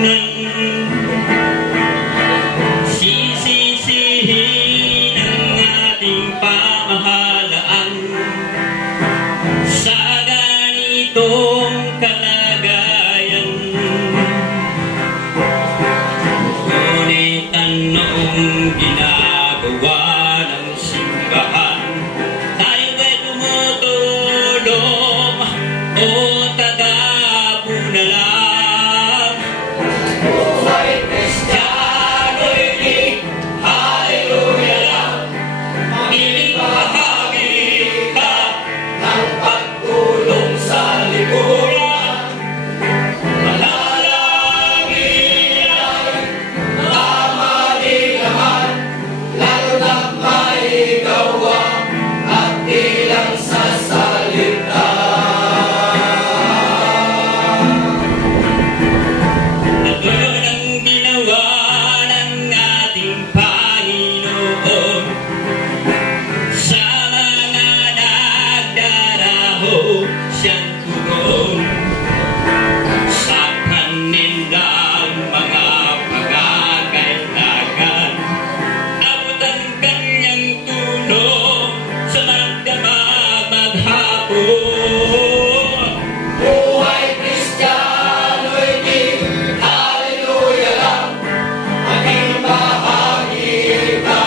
ng sisisihin ang ating pamahalaan sa ganitong kalagayan. Ngunit anong ginagawa ng simbahan? Tayo ba'y tumutulong o tagapo na lang? Buhay Kristiyano'y di haleluya lang. Magiling bahagi ka ng pagtulong sa lipunan. Manalangin ay tama din naman, lalo na may gawa at di lang sa salita. Tulad ang ginawa ng ating Panginoon sa mga nagdaraho, siyang tugon sa kanilang mga pangangailangan. Abot ang kanyang tulong sa magdamag maghapon. Buhay Kristiyano'y di haleluya lang. Maging bahagi ka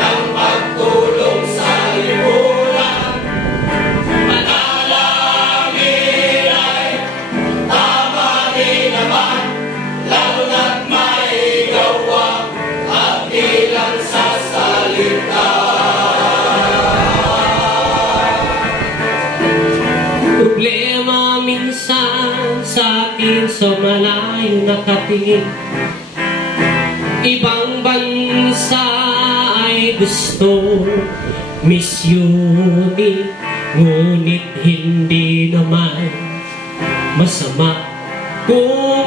ng pagtulong sa lipunan. Manalangin ay tama din naman, lalo na't may gawa at di lang sa salita. Problema minsan sa atin sa malayo nakatingin. Ibang bansa ay gusto misyoni, ngunit hindi naman masama kung